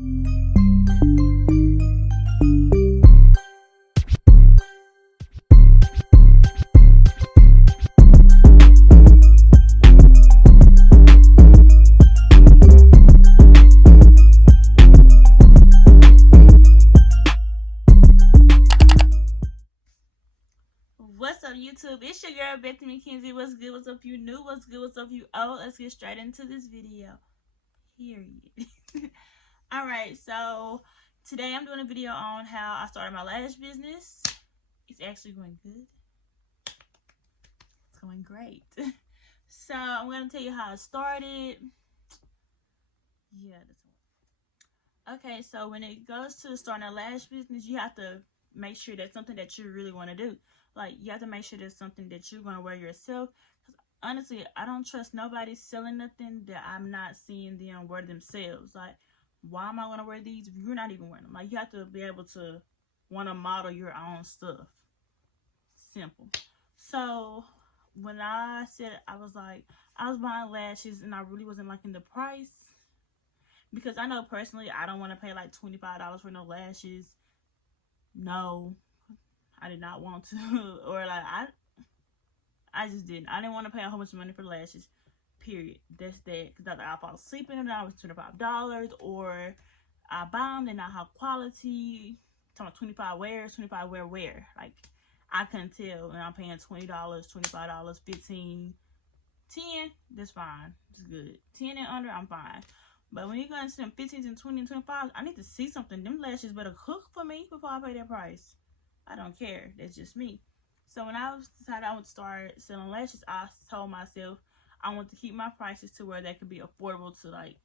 What's up, YouTube? It's your girl Bethany Billings. What's good? What's up, you new? What's good? What's up, you old? Let's get straight into this video. Period. Alright, so today I'm doing a video on how I started my lash business. It's actually going good. It's going great. So I'm going to tell you how I started. Yeah, that's one. Okay, so when it goes to starting a lash business, you have to make sure that's something that you really want to do. Like, you have to make sure there's something that you're going to wear yourself. Because honestly, I don't trust nobody selling nothing that I'm not seeing them wear themselves. Like, why am I going to wear these if you're not even wearing them? Like, you have to be able to want to model your own stuff. Simple. So, when I said, I was buying lashes and I really wasn't liking the price. Because I know personally, I don't want to pay like $25 for no lashes. No. I did not want to, or like I just didn't. I didn't want to pay a whole bunch of money for lashes. Period. That's that. Because I fall asleep in them. I was $25, or I buy them. They're not high quality. Talking about 25 wears, 25 wear. Like, I couldn't tell, and I'm paying $20, $25, $15, $10. That's fine. It's good. 10 and under, I'm fine. But when you're going to spend 15 and 20 and 25, I need to see something. Them lashes better cook for me before I pay that price. I don't care. That's just me. So when I decided I would start selling lashes, I told myself I want to keep my prices to where they could be affordable to like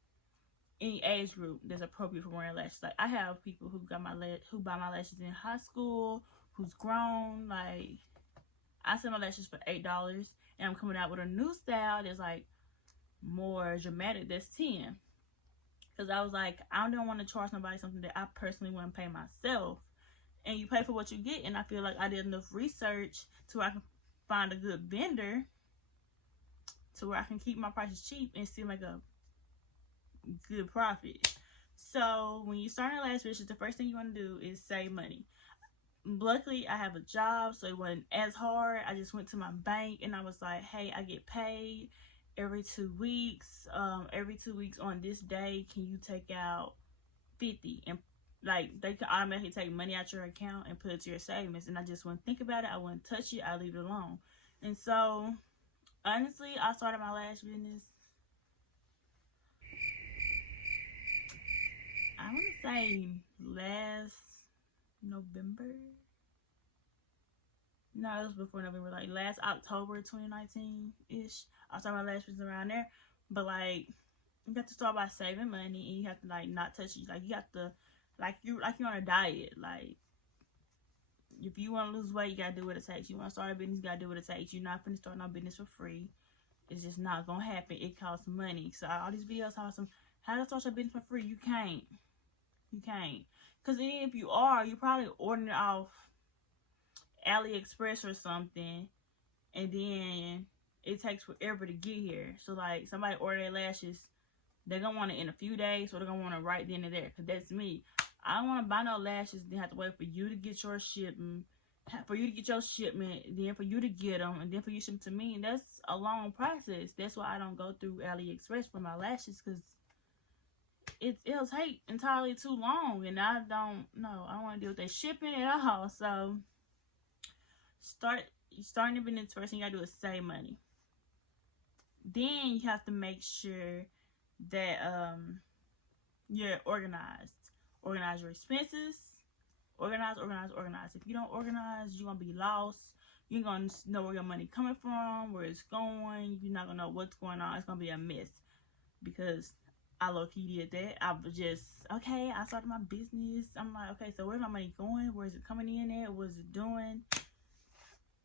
any age group that's appropriate for wearing lashes. Like, I have people who buy my lashes in high school, who's grown. Like, I sell my lashes for $8, and I'm coming out with a new style that's like more dramatic. That's $10. Because I was like, I don't want to charge nobody something that I personally want to pay myself. And you pay for what you get, and I feel like I did enough research to where I can find a good vendor to where I can keep my prices cheap and still make a good profit. So when you start a lash business, the first thing you want to do is save money. Luckily, I have a job, so it wasn't as hard. I just went to my bank and I was like, hey, I get paid every 2 weeks. Every 2 weeks on this day, can you take out 50? And like, they can automatically take money out your account and put it to your savings. And I just wouldn't think about it. I wouldn't touch it. I leave it alone. And so, honestly, I started my lash business, I want to say last November. No, it was before November. Like, last October 2019-ish. I started my lash business around there. But, like, you have to start by saving money. And you have to, like, not touch it. Like, you have to... Like you're on a diet. Like, if you want to lose weight, you gotta do what it takes. You want to start a business, you gotta do what it takes. You're not finna start no business for free. It's just not gonna happen. It costs money. So all these videos how to start your business for free. You can't. Because even if you are, you probably ordering it off AliExpress or something, and then it takes forever to get here. So like, somebody order their lashes, they're gonna want it in a few days, or they're gonna want it right then and there. Because that's me. I don't want to buy no lashes, then have to wait for you to get your shipment, then for you to get them, and then for you to ship them to me. And that's a long process. That's why I don't go through AliExpress for my lashes, because it'll take entirely too long, and I don't want to deal with that shipping at all. So starting a business, first thing you gotta do is save money. Then you have to make sure that you're organized. Organize your expenses. Organize. If you don't organize, you're going to be lost. You're going to know where your money coming from, where it's going. You're not going to know what's going on. It's going to be a mess. Because I low-key did that. I was just, okay, I started my business. I'm like, okay, so where's my money going? Where is it coming in at? What is it doing?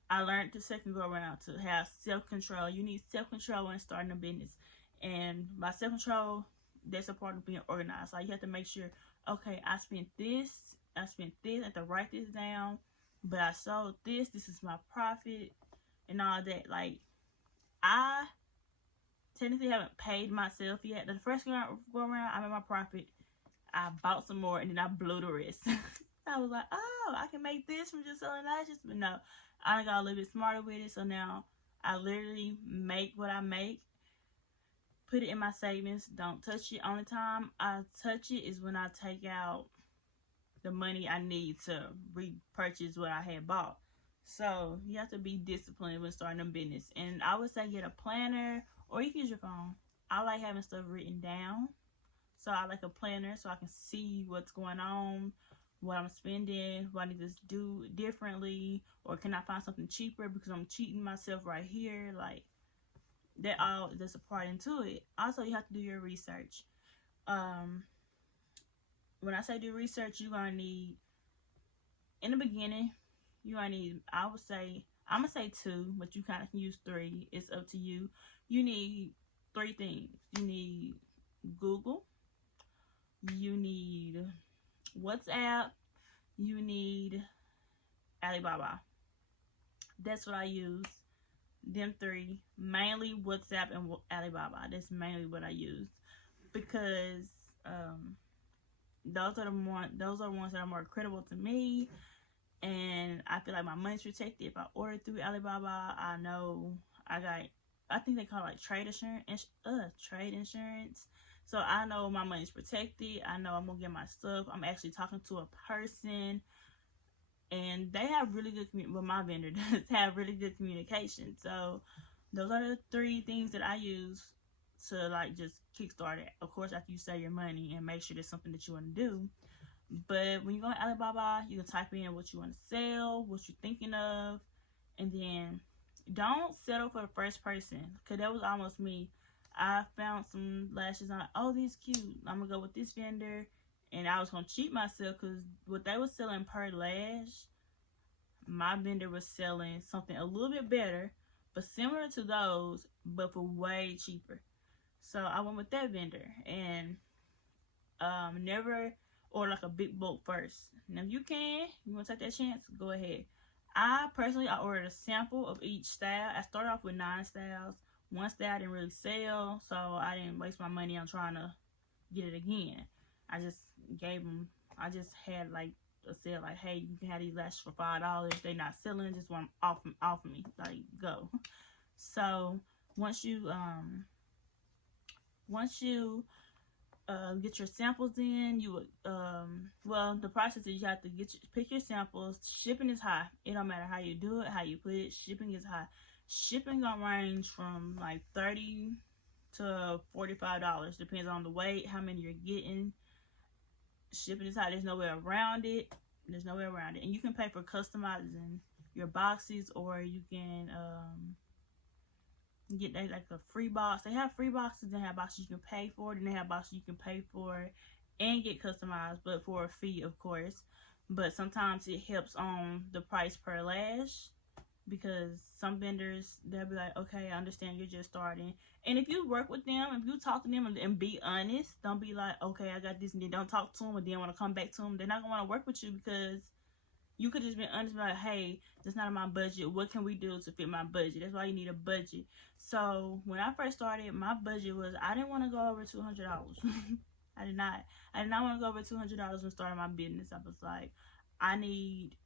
I learned the second go around to have self-control. You need self-control when starting a business. And by self-control, that's a part of being organized. Like, you have to make sure, okay, I spent this, I have to write this down, but I sold this is my profit, and all that. Like, I technically haven't paid myself yet. The first go around, I made my profit. I bought some more and then I blew the rest. I was like, oh, I can make this from just selling lashes. But no, I got a little bit smarter with it. So now I literally make what I make, put it in my savings, don't touch it. Only time I touch it is when I take out the money I need to repurchase what I had bought. So you have to be disciplined when starting a business. And I would say get a planner, or you can use your phone. I like having stuff written down. So I like a planner so I can see what's going on, what I'm spending, what I need to do differently, or can I find something cheaper because I'm cheating myself right here. Like, that all that's a part into it. Also, you have to do your research. When I say do research, you're gonna need, in the beginning, you're gonna need, I'm gonna say 2, but you kind of can use 3. It's up to you. You need 3 things. You need Google, you need WhatsApp, you need Alibaba. That's what I use. Them 3, mainly WhatsApp and Alibaba. That's mainly what I use, because those are the ones that are more credible to me, and I feel like my money's protected. If I order through Alibaba, I know I think they call it like trade insurance. So I know my money's protected. I know I'm gonna get my stuff. I'm actually talking to a person, and they have really good my vendor does have really good communication. So those are the 3 things that I use to like just kickstart it. Of course, after you save your money and make sure there's something that you want to do. But when you go on Alibaba, you can type in what you want to sell, what you're thinking of, and then don't settle for the first person, because that was almost me. I found some lashes on, oh, these cute, I'm gonna go with this vendor, and I was gonna cheat myself, because what they were selling per lash, my vendor was selling something a little bit better, but similar to those, but for way cheaper. So I went with that vendor, and never order like a big bulk first. Now, if you want to take that chance, go ahead. I ordered a sample of each style. I started off with 9 styles. 1 style didn't really sell, so I didn't waste my money on trying to get it again. I just had like a sale, like, hey, you can have these lashes for $5. If they're not selling, just want them off me, like, go. So once you get your samples in, you would well, the process is you have to pick your samples. Shipping is high. It don't matter how you do it, how you put it, shipping is high. Shipping gonna range from like $30 to $45, depends on the weight, how many you're getting. Shipping is high. There's no way around it. And you can pay for customizing your boxes, or you can get like a free box. They have free boxes, they have boxes you can pay for, then they have boxes you can pay for and get customized, but for a fee, of course. But sometimes it helps on the price per lash, because some vendors, they'll be like, okay, I understand you're just starting. And if you work with them, if you talk to them and be honest, don't be like, okay, I got this, and then don't talk to them and then want to come back to them. They're not going to want to work with you, because you could just be honest, like, hey, that's not in my budget. What can we do to fit my budget? That's why you need a budget. So when I first started, my budget was, I didn't want to go over $200. I did not want to go over $200 when starting my business. I was like, I need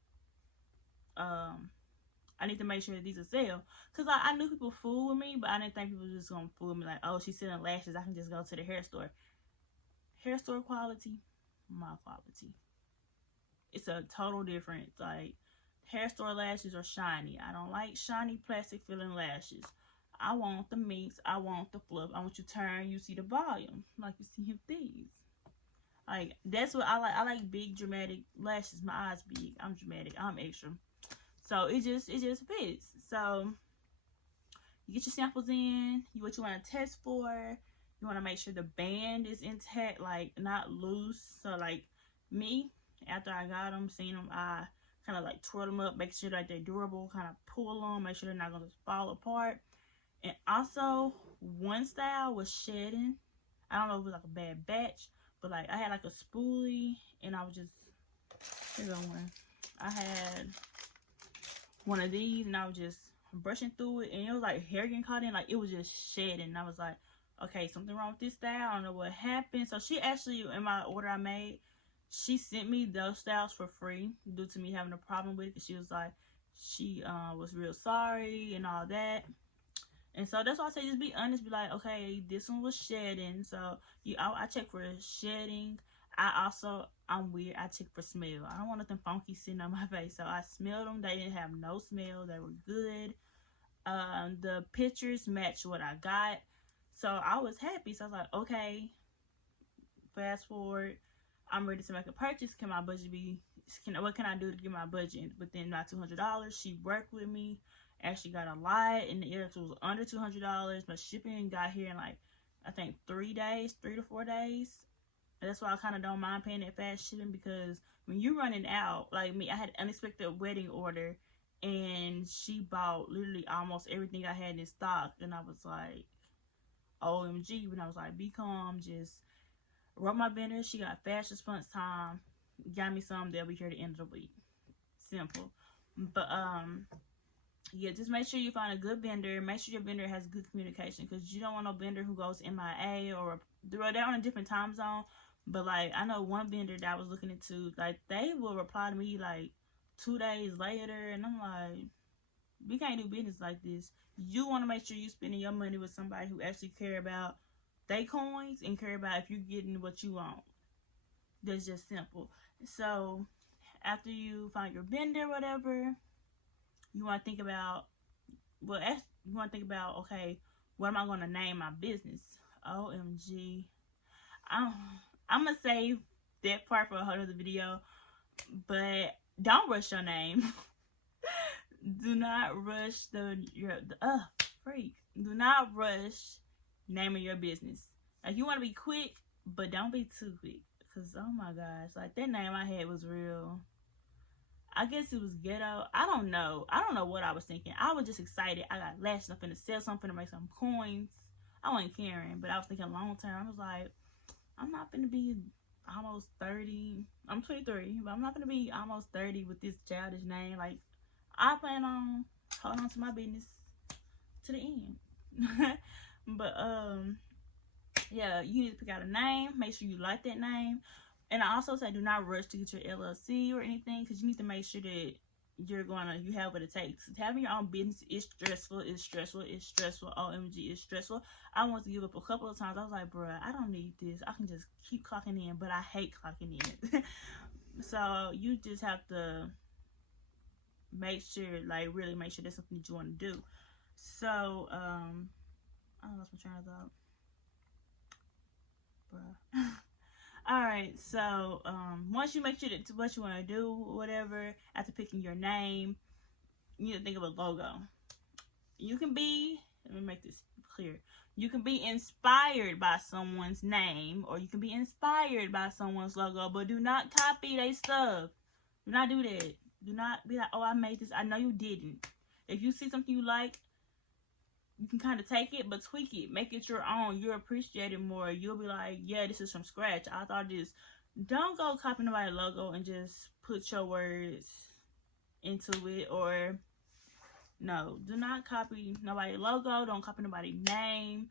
to make sure that these are sale. Because I knew people fool with me, but I didn't think people were just going to fool me like, oh, she's selling lashes, I can just go to the hair store. Hair store quality, my quality. It's a total difference. Like, hair store lashes are shiny. I don't like shiny plastic filling lashes. I want the mix. I want the fluff. I want you to turn, you see the volume, like you see with these. Like, that's what I like. I like big dramatic lashes. My eyes big. I'm dramatic. I'm extra. So it just fits. So you get your samples in. What you want to test for. You want to make sure the band is intact, like not loose. So like me, after I got them, seen them, I kind of like twirl them up, make sure that they're durable, kind of pull them, make sure they're not going to fall apart. And also, one style was shedding. I don't know if it was like a bad batch, but like I had like a spoolie, and I was just, here's one. I had one of these, and I was just brushing through it, and it was like hair getting caught in, like it was just shedding. And I was like, okay, something wrong with this style. I don't know what happened. So she actually, in my order I made, she sent me those styles for free due to me having a problem with it. Cause she was like, she was real sorry and all that. And so that's why I say just be honest. Be like, okay, this one was shedding. So I check for shedding. I'm weird. I check for smell. I don't want nothing funky sitting on my face. So I smelled them. They didn't have no smell. They were good. The pictures matched what I got. So I was happy. So I was like, okay, fast forward. I'm ready to make a purchase. Can my budget be, what can I do to get my budget within my $200? She worked with me. Actually got a lot, and the earrings was under $200. But shipping got here in like, I think 3 to 4 days. And that's why I kind of don't mind paying that fast shipping, because when you running out, like me, I had an unexpected wedding order, and she bought literally almost everything I had in stock, and I was like, OMG. But I was like, be calm, just wrote my vendor. She got fast response time, got me some. They'll be here at the end of the week. Simple. But yeah, just make sure you find a good vendor. Make sure your vendor has good communication, because you don't want no vendor who goes MIA, or they're on a different time zone. But like, I know one vendor that I was looking into, like, they will reply to me like 2 days later, and I'm like, we can't do business like this. You want to make sure you're spending your money with somebody who actually care about they coins and care about if you're getting what you want. That's just simple. So after you find your vendor, whatever, you want to think about, okay, what am I going to name my business? OMG. I'm going to save that part for a whole other video, but don't rush your name. Do not rush do not rush naming your business. Like, you want to be quick, but don't be too quick, because oh my gosh, like, that name I had was real, I guess it was ghetto. I don't know what I was thinking. I was just excited. I got Lash, I'm finna sell something to make some coins. I wasn't caring, but I was thinking long term. I was like, I'm not finna be almost 30. I'm 23, but I'm not gonna be almost 30 with this childish name. Like, I plan on holding on to my business to the end. But yeah, you need to pick out a name. Make sure you like that name. And I also say, do not rush to get your LLC or anything, because you need to make sure that you have what it takes. Having your own business is stressful. It's stressful. It's stressful. OMG, it's stressful. I want to give up a couple of times. I was like, bruh, I don't need this. I can just keep clocking in, but I hate clocking in. So you just have to make sure, like, really make sure that's something that you want to do. So, I lost my train of thought. Bruh. Alright, so once you make sure that's what you want to do, whatever, after picking your name, you need to think of a logo. You can be, let me make this clear, you can be inspired by someone's name, or you can be inspired by someone's logo, but do not copy their stuff. Do not do that. Do not be like, oh, I made this. I know you didn't. If you see something you like, you can kind of take it, but tweak it. Make it your own. You'll appreciate it more. You'll be like, yeah, this is from scratch. I thought this. Don't go copy nobody's logo and just put your words into it. Or, no, do not copy nobody's logo. Don't copy nobody's name.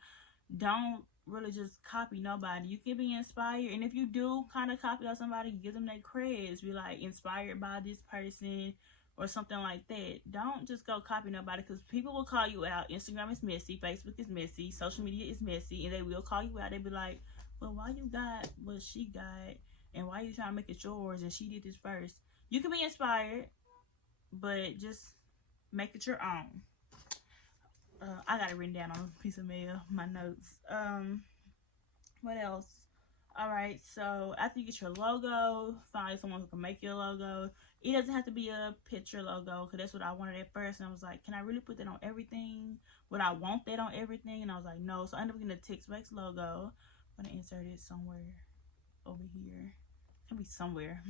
Don't really just copy nobody. You can be inspired. And if you do kind of copy out somebody, give them their creds. Be like, inspired by this person, or something like that. Don't just go copy nobody, because people will call you out. Instagram is messy, Facebook is messy, social media is messy, and they will call you out. They be like, well, why you got what she got, and why you trying to make it yours, and she did this first. You can be inspired, but just make it your own. I got it written down on a piece of mail, my notes. What else? Alright, so after you get your logo, find someone who can make your logo. It doesn't have to be a picture logo, because that's what I wanted at first. And I was like, can I really put that on everything? Would I want that on everything? And I was like, no. So I ended up getting a text-based logo. I'm going to insert it somewhere over here. It can be somewhere.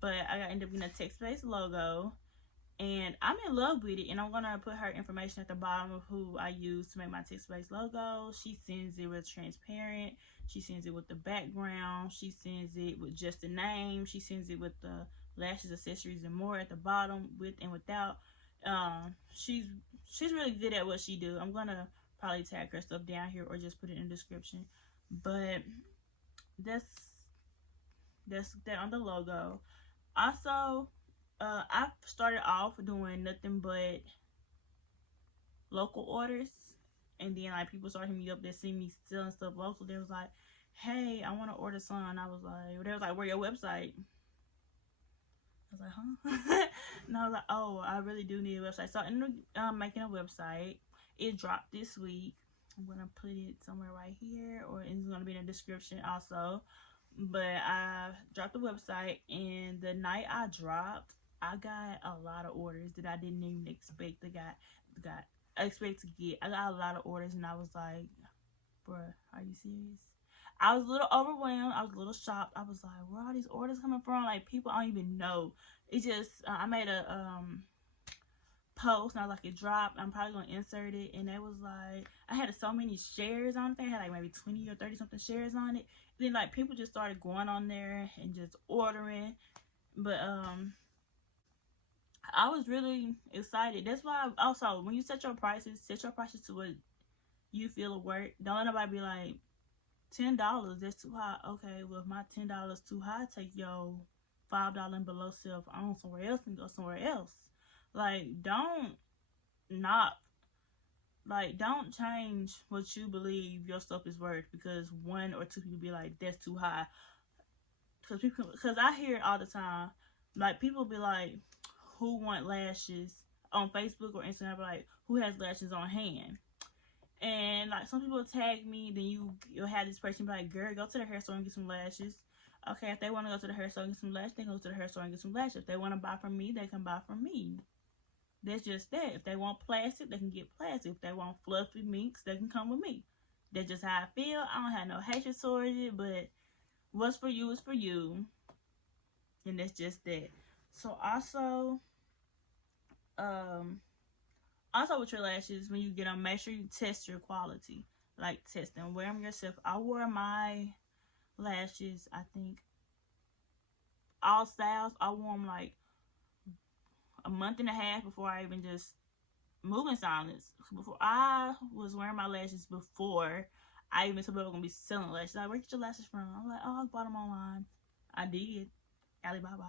But I ended up getting a text-based logo. And I'm in love with it. And I'm going to put her information at the bottom of who I use to make my text-based logo. She sends it with transparent. She sends it with the background. She sends it with just the name. She sends it with the lashes, accessories, and more at the bottom, with and without. She's really good at what she do. I'm gonna probably tag her stuff down here or just put it in the description. But that's that on the logo. Also, I started off doing nothing but local orders, and then like people started hitting me up that see me selling stuff local. They was like, hey, I want to order some. I was like, they was like, where your website? I was like, huh? And I was like, oh, I really do need a website. So I ended up making a website. It dropped this week. I'm gonna put it somewhere right here, or it's gonna be in the description also. But I dropped the website, and the night I dropped, I got a lot of orders that I didn't even expect to get. I got a lot of orders, and I was like, bruh, are you serious? I was a little overwhelmed. I was a little shocked. I was like, where are all these orders coming from? Like, people I don't even know. It just, I made a post, and I was like, it dropped. I'm probably going to insert it. And it was like, I had so many shares on it. I had like maybe 20 or 30 something shares on it. Then like people just started going on there and just ordering. But I was really excited. That's why also when you set your prices to what you feel will work. Don't let nobody be like, $10, that's too high. Okay, well, if my $10 too high, take your $5 and below self on somewhere else and go somewhere else. Like, don't change what you believe your stuff is worth because one or two people be like, that's too high. Because I hear it all the time. Like, people be like, who want lashes on Facebook or Instagram? Like, who has lashes on hand? And like some people tag me, then you'll have this person be like, girl, go to the hair store and get some lashes. Okay, if they want to go to the hair store and get some lashes, they go to the hair store and get some lashes. If they want to buy from me, they can buy from me. That's just that. If they want plastic, they can get plastic. If they want fluffy minks, they can come with me. That's just how I feel. I don't have no hatred towards it, but what's for you is for you. And that's just that. So also with your lashes, when you get them, make sure you test your quality. Like, test them. Wear them yourself. I wore my lashes, I think, all styles. I wore them like a month and a half before I even just moved in silence. Before I was wearing my lashes before I even told people I was going to be selling lashes. Like, where get your lashes from? I'm like, oh, I bought them online. I did. Alibaba.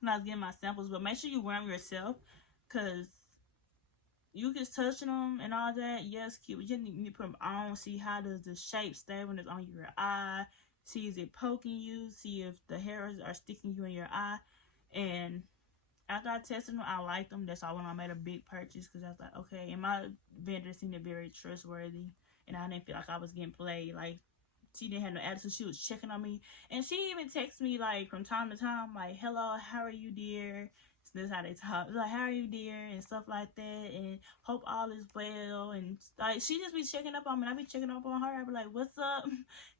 When I was getting my samples. But make sure you wear them yourself, because you just touching them and all that, yes, cute. But you need to put them on, see how does the shape stay when it's on your eye. See, is it poking you? See if the hairs are sticking you in your eye. And after I tested them, I liked them. That's why when I made a big purchase, because I was like, okay. And my vendor seemed very trustworthy, and I didn't feel like I was getting played. Like, she didn't have no attitude. She was checking on me, and she even texted me like from time to time, like, hello, how are you, dear? This is how they talk. Like, how are you, dear? And stuff like that. And hope all is well. And like, she just be checking up on me. I be checking up on her. I be like, what's up?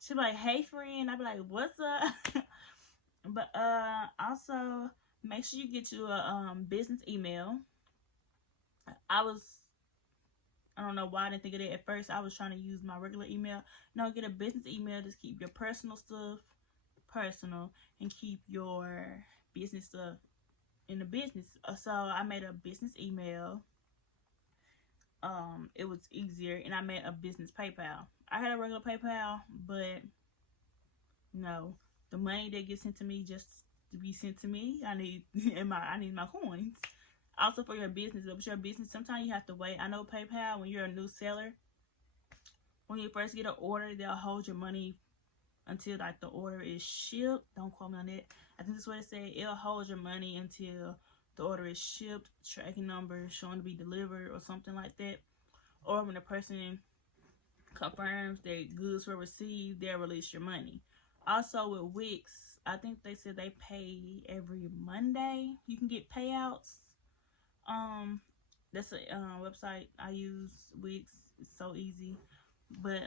She be like, hey, friend. I be like, what's up? But also make sure you get you a business email. I don't know why I didn't think of it at first. I was trying to use my regular email. No, get a business email. Just keep your personal stuff personal, and keep your business stuff in the business. So I made a business email. It was easier, and I made a business PayPal. I had a regular PayPal, but no, the money that gets sent to me just to be sent to me. I need my coins. Also for your business, but your business, sometimes you have to wait. I know PayPal, when you're a new seller, when you first get an order, they'll hold your money until like the order is shipped. Don't quote me on it. I think that's what it said. It'll hold your money until the order is shipped, tracking number showing to be delivered or something like that. Or when the person confirms that goods were received, they'll release your money. Also with Wix, I think they said they pay every Monday. You can get payouts. That's a website I use, Wix. It's so easy. But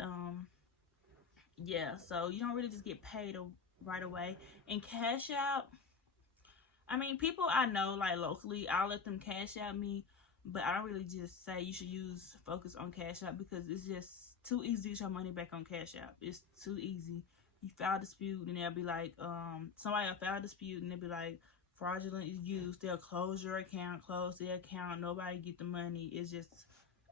yeah, so you don't really just get paid right away. And Cash App, I mean, people I know like locally, I'll let them cash out me, but I don't really just say you should focus on Cash App, because it's just too easy to get your money back on Cash App. It's too easy. You file a dispute, and they'll be like, somebody will file a dispute, and they'll be like, fraudulent use. They'll close your account, close their account, nobody get the money. It's just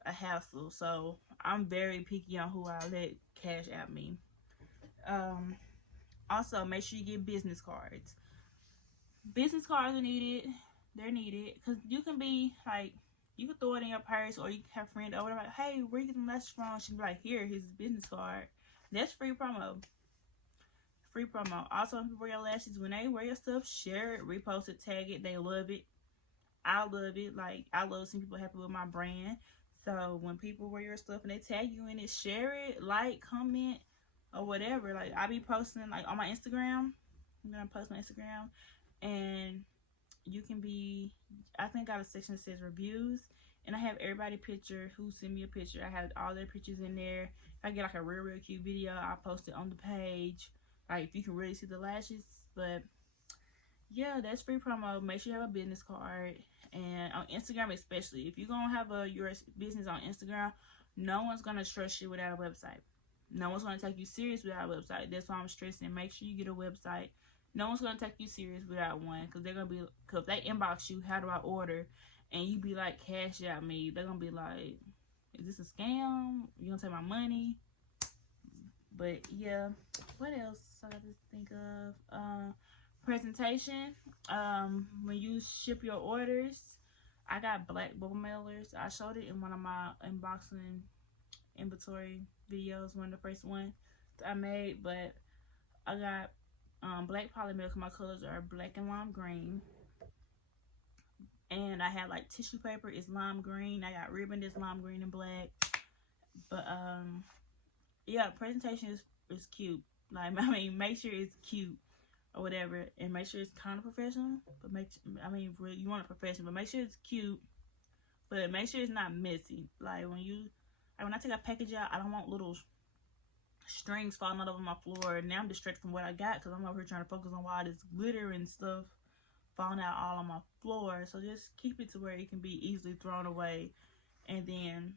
a hassle. So I'm very picky on who I let cash out me. Also, make sure you get business cards. Business cards are needed. They're needed because you can be like, you can throw it in your purse, or you can have a friend over like, hey, where you get the lashes from? She'll be like, here, here's his business card. That's free promo. Free promo. Also, if you wear your lashes, when they wear your stuff, share it, repost it, tag it. They love it. I love it. Like, I love seeing people happy with my brand. So when people wear your stuff and they tag you in it, share it, like, comment, or whatever. Like, I be posting like on my Instagram. I'm gonna post on Instagram, and you can be, I think I got a section that says reviews, and I have everybody picture who send me a picture. I have all their pictures in there. If I get like a real cute video, I'll post it on the page. Like, if you can really see the lashes. But yeah, that's free promo. Make sure you have a business card. And on Instagram especially, if you're gonna have your business on Instagram, no one's gonna trust you without a website. No one's gonna take you serious without a website. That's why I'm stressing. Make sure you get a website. No one's gonna take you serious without one, because they're gonna be, because they inbox you, how do I order, and you be like, cash out me. They're gonna be like, is this a scam? You gonna take my money? But yeah, what else I got to think of? Presentation. When you ship your orders, I got black bubble mailers. I showed it in one of my unboxing inventory videos, one of the first ones I made. But I got black polymer because my colors are black and lime green. And I had like tissue paper is lime green. I got ribbon that's lime green and black. But yeah, presentation is cute. Like, I mean, make sure it's cute or whatever, and make sure it's kind of professional. But you want it professional, but make sure it's cute. But make sure it's not messy. Like, when I take a package out, I don't want little strings falling out over my floor. Now I'm distracted from what I got because I'm over here trying to focus on all this glitter and stuff falling out all on my floor. So just keep it to where it can be easily thrown away. And then,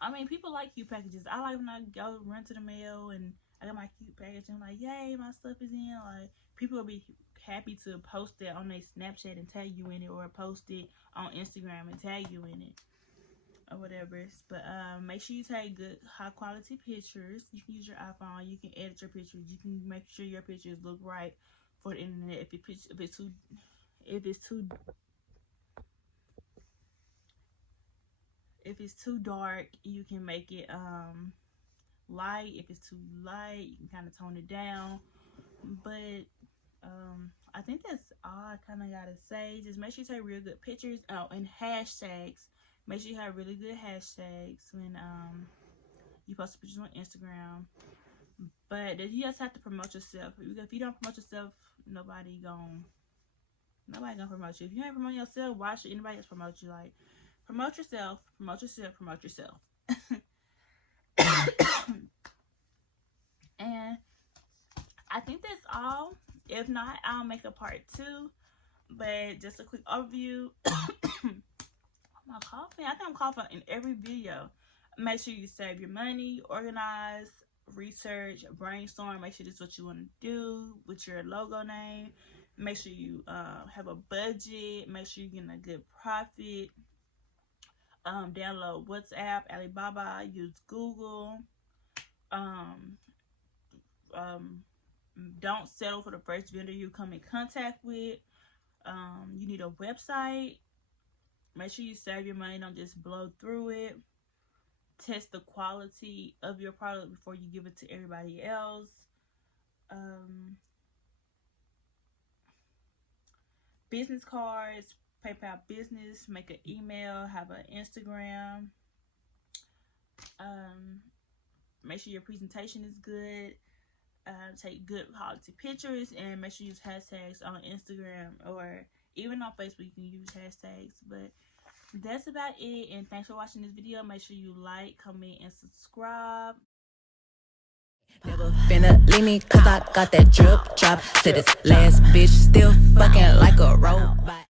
I mean, people like cute packages. I like when I go run to the mail and I got my cute package and I'm like, yay, my stuff is in. Like, people will be happy to post it on their Snapchat and tag you in it, or post it on Instagram and tag you in it, or whatever. But make sure you take good, high quality pictures. You can use your iPhone. You can edit your pictures. You can make sure your pictures look right for the internet. If it's too dark, you can make it light. If it's too light, you can kind of tone it down. But I think that's all I kind of gotta say. Just make sure you take real good pictures. Oh, and hashtags. Make sure you have really good hashtags when you post pictures on Instagram. But you just have to promote yourself. If you don't promote yourself, nobody gonna promote you. If you ain't promoting yourself, why should anybody else promote you? Like, promote yourself, promote yourself, promote yourself. And I think that's all. If not, I'll make a part 2. But just a quick overview. Am I coughing? I think I'm coughing in every video. Make sure you save your money, organize, research, brainstorm. Make sure this is what you want to do with your logo name. Make sure you have a budget. Make sure you're getting a good profit. Download WhatsApp, Alibaba, use Google. Don't settle for the first vendor you come in contact with. You need a website. Make sure you save your money. Don't just blow through it. Test the quality of your product before you give it to everybody else. Business cards, PayPal business, make an email, have an Instagram. Make sure your presentation is good. Take good quality pictures, and make sure you use hashtags on Instagram, or even on Facebook you can use hashtags. But that's about it, and thanks for watching this video. Make sure you like, comment, and subscribe. Never finna leave me cause I got that drip drop. To this last bitch still fucking like a robot.